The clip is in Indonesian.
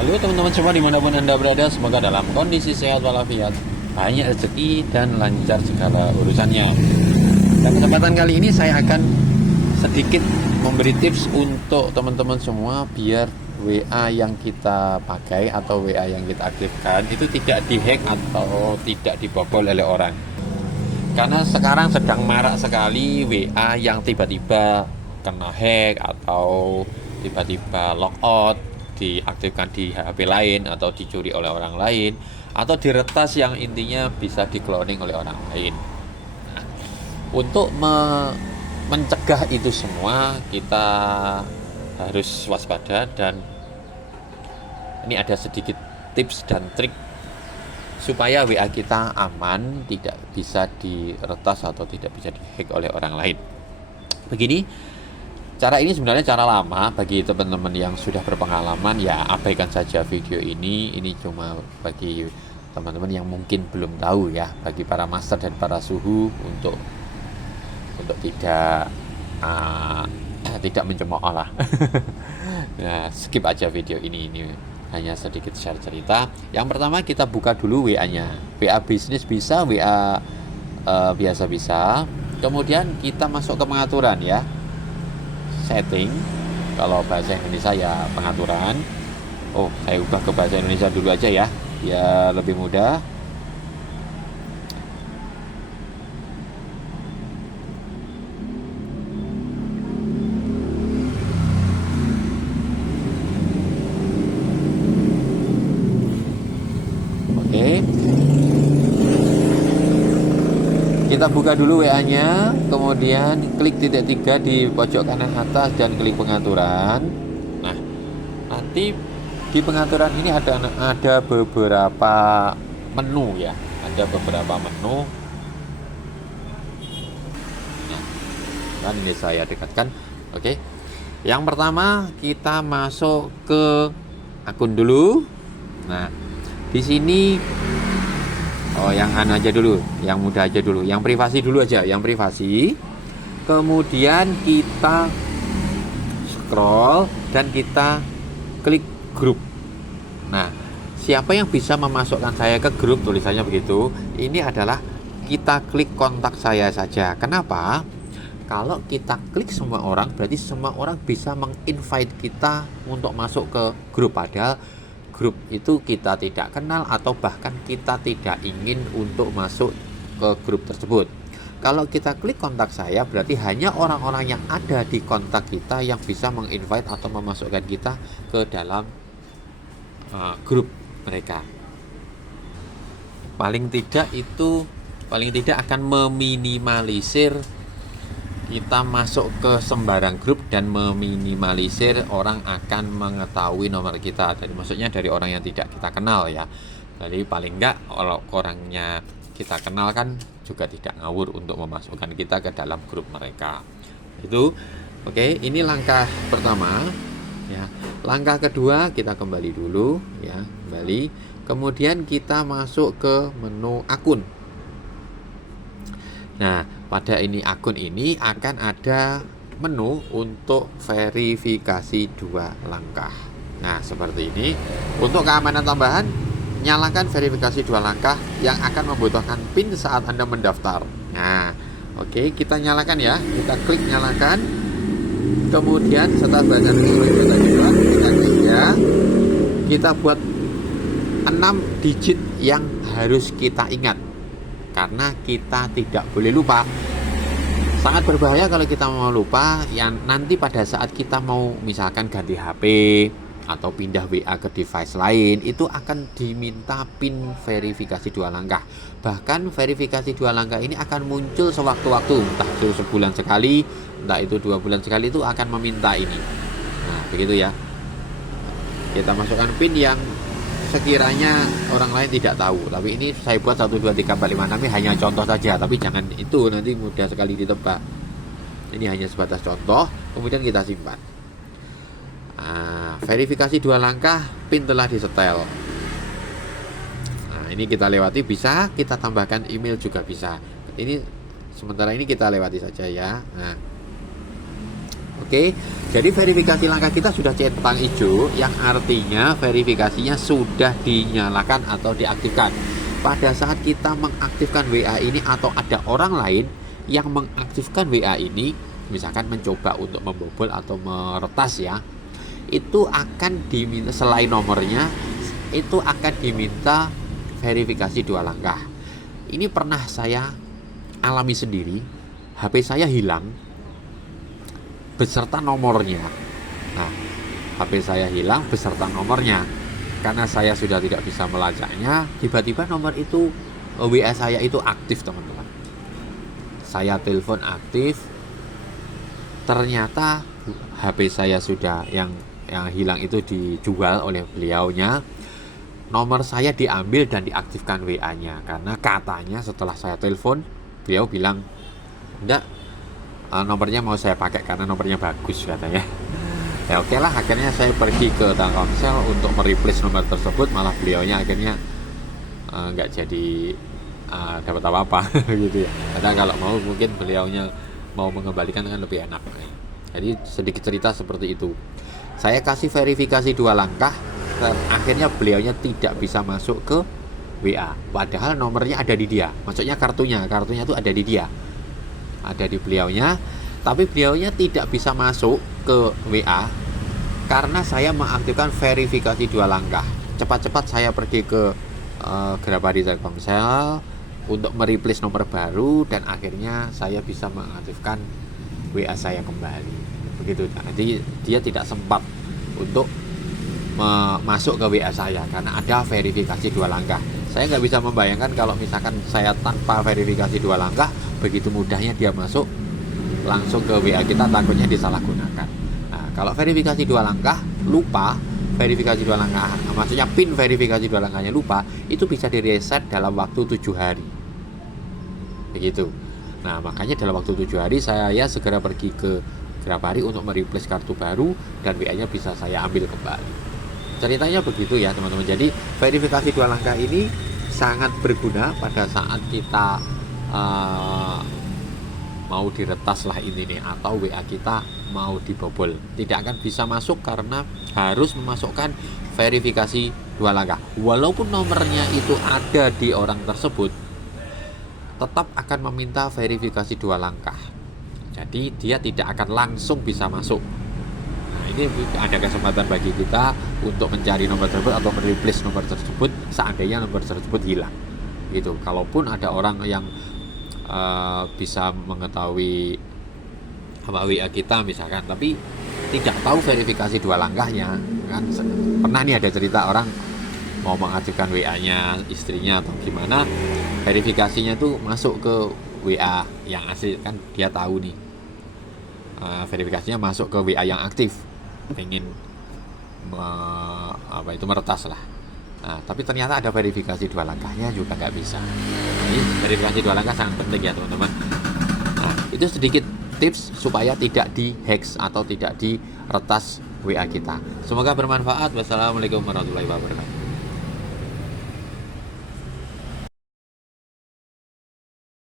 Halo teman-teman semua dimanapun Anda berada, semoga dalam kondisi sehat walafiat, banyak rezeki dan lancar segala urusannya. Dan kesempatan kali ini saya akan sedikit memberi tips untuk teman-teman semua biar WA yang kita pakai atau WA yang kita aktifkan itu tidak dihack atau tidak dibobol oleh orang. Karena sekarang sedang marak sekali WA yang tiba-tiba kena hack atau tiba-tiba logout, diaktifkan di HP lain atau dicuri oleh orang lain atau diretas yang intinya bisa di-cloning oleh orang lain. Nah, untuk mencegah itu semua kita harus waspada, dan ini ada sedikit tips dan trik supaya WA kita aman, tidak bisa diretas atau tidak bisa dihack oleh orang lain. Begini, cara ini sebenarnya cara lama bagi teman-teman yang sudah berpengalaman, ya abaikan saja video ini. Ini cuma bagi teman-teman yang mungkin belum tahu ya, bagi para master dan para suhu untuk tidak mencemooh lah. Nah, skip aja video ini hanya sedikit share cerita. Yang pertama kita buka dulu WA-nya. WA bisnis bisa, WA biasa bisa. Kemudian kita masuk ke pengaturan ya. Setting, kalau bahasa Indonesia ya pengaturan. Oh, saya ubah ke bahasa Indonesia dulu aja ya, biar lebih mudah. Oke, kita buka dulu WA-nya, kemudian klik titik 3 di pojok kanan atas dan klik pengaturan. Nah, nanti di pengaturan ini ada beberapa menu ya, ada beberapa menu. Nah, kan ini saya dekatkan. Oke, yang pertama kita masuk ke akun dulu. Nah, di sini yang anu aja dulu, yang mudah aja dulu, yang privasi dulu aja, yang privasi. Kemudian kita scroll dan kita klik grup. Nah, siapa yang bisa memasukkan saya ke grup, tulisannya begitu. Ini adalah kita klik kontak saya saja. Kenapa? Kalau kita klik semua orang, berarti semua orang bisa menginvite kita untuk masuk ke grup, padahal grup itu kita tidak kenal atau bahkan kita tidak ingin untuk masuk ke grup tersebut. Kalau kita klik kontak saya, berarti hanya orang-orang yang ada di kontak kita yang bisa menginvite atau memasukkan kita ke dalam grup mereka. Paling tidak akan meminimalisir kita masuk ke sembarang grup dan meminimalisir orang akan mengetahui nomor kita. Jadi maksudnya dari orang yang tidak kita kenal ya. Jadi paling enggak kalau orangnya kita kenal kan juga tidak ngawur untuk memasukkan kita ke dalam grup mereka. Itu oke, ini langkah pertama ya. Langkah kedua kita kembali dulu ya, kembali. Kemudian kita masuk ke menu akun. Nah, pada akun ini akan ada menu untuk verifikasi 2 langkah. Nah, seperti ini. Untuk keamanan tambahan, nyalakan verifikasi 2 langkah yang akan membutuhkan PIN saat Anda mendaftar. Nah, oke, kita nyalakan ya. Kita klik nyalakan. Kemudian setelah baca kita klik ya. Kita buat 6 digit yang harus kita ingat, karena kita tidak boleh lupa. Sangat berbahaya kalau kita mau lupa, yang nanti pada saat kita mau misalkan ganti HP atau pindah WA ke device lain, itu akan diminta PIN verifikasi 2 langkah. Bahkan verifikasi 2 langkah ini akan muncul sewaktu-waktu, entah itu sebulan sekali, entah itu 2 bulan sekali, itu akan meminta ini. Nah, begitu ya. Kita masukkan PIN yang sekiranya orang lain tidak tahu, tapi ini saya buat 1, 2, 3, 4, 5, 6 ini hanya contoh saja, tapi jangan itu, nanti mudah sekali ditebak. Ini hanya sebatas contoh, kemudian kita simpan. Verifikasi 2 langkah, PIN telah disetel. Nah, ini kita lewati, bisa kita tambahkan email juga bisa. Ini sementara ini kita lewati saja ya. Nah, Oke, jadi verifikasi langkah kita sudah centang hijau, yang artinya verifikasinya sudah dinyalakan atau diaktifkan. Pada saat kita mengaktifkan WA ini atau ada orang lain yang mengaktifkan WA ini, misalkan mencoba untuk membobol atau meretas ya, itu akan diminta, selain nomornya, itu akan diminta verifikasi 2 langkah. Ini pernah saya alami sendiri, HP saya hilang beserta nomornya. Nah, HP saya hilang beserta nomornya. Karena saya sudah tidak bisa melacaknya, tiba-tiba nomor itu, WA saya itu aktif, teman-teman. Saya telepon aktif, ternyata HP saya sudah yang hilang itu dijual oleh beliaunya. Nomor saya diambil dan diaktifkan WA-nya, karena katanya setelah saya telepon, beliau bilang, enggak, nomornya mau saya pakai karena nomornya bagus katanya. Ya oke lah, akhirnya saya pergi ke Telkomsel untuk mereplace nomor tersebut, malah beliaunya akhirnya nggak jadi dapat apa-apa gitu ya. Kadang kalau mau mungkin beliaunya mau mengembalikan kan lebih enak. Jadi sedikit cerita seperti itu. Saya kasih verifikasi 2 langkah, dan akhirnya beliaunya tidak bisa masuk ke WA. Padahal nomornya ada di dia, maksudnya kartunya itu ada di dia, ada di beliaunya, tapi beliaunya tidak bisa masuk ke WA karena saya mengaktifkan verifikasi 2 langkah. Cepat-cepat saya pergi ke Grabari Telkomsel untuk mereplace nomor baru, dan akhirnya saya bisa mengaktifkan WA saya kembali. Begitu. Jadi dia tidak sempat untuk masuk ke WA saya karena ada verifikasi 2 langkah. Saya nggak bisa membayangkan kalau misalkan saya tanpa verifikasi 2 langkah, begitu mudahnya dia masuk langsung ke WA kita, takutnya disalahgunakan. Nah, kalau verifikasi 2 langkah lupa, verifikasi 2 langkah, maksudnya PIN verifikasi 2 langkahnya lupa, itu bisa direset dalam waktu 7 hari. Begitu. Nah, makanya dalam waktu 7 hari saya segera pergi ke Grabari untuk mereplace kartu baru, dan WA-nya bisa saya ambil kembali. Ceritanya begitu ya, teman-teman. Jadi verifikasi 2 langkah ini sangat berguna pada saat kita mau diretas lah ini nih, atau WA kita mau dibobol. Tidak akan bisa masuk karena harus memasukkan verifikasi 2 langkah. Walaupun nomornya itu ada di orang tersebut, tetap akan meminta verifikasi 2 langkah. Jadi dia tidak akan langsung bisa masuk. Nah, ini ada kesempatan bagi kita untuk mencari nomor tersebut atau mereplace nomor tersebut seandainya nomor tersebut hilang. Gitu. Kalaupun ada orang yang bisa mengetahui WA kita misalkan, tapi tidak tahu verifikasi 2 langkahnya, kan pernah nih ada cerita orang mau mengaktifkan WA-nya istrinya atau gimana, verifikasinya tuh masuk ke WA yang asli, kan dia tahu nih verifikasinya masuk ke WA yang aktif, pengen meretas lah. Nah, tapi ternyata ada verifikasi 2 langkahnya juga nggak bisa. Nah, ini verifikasi 2 langkah sangat penting ya teman-teman. Nah, itu sedikit tips supaya tidak di-hack atau tidak diretas WA kita. Semoga bermanfaat. Wassalamualaikum warahmatullahi wabarakatuh.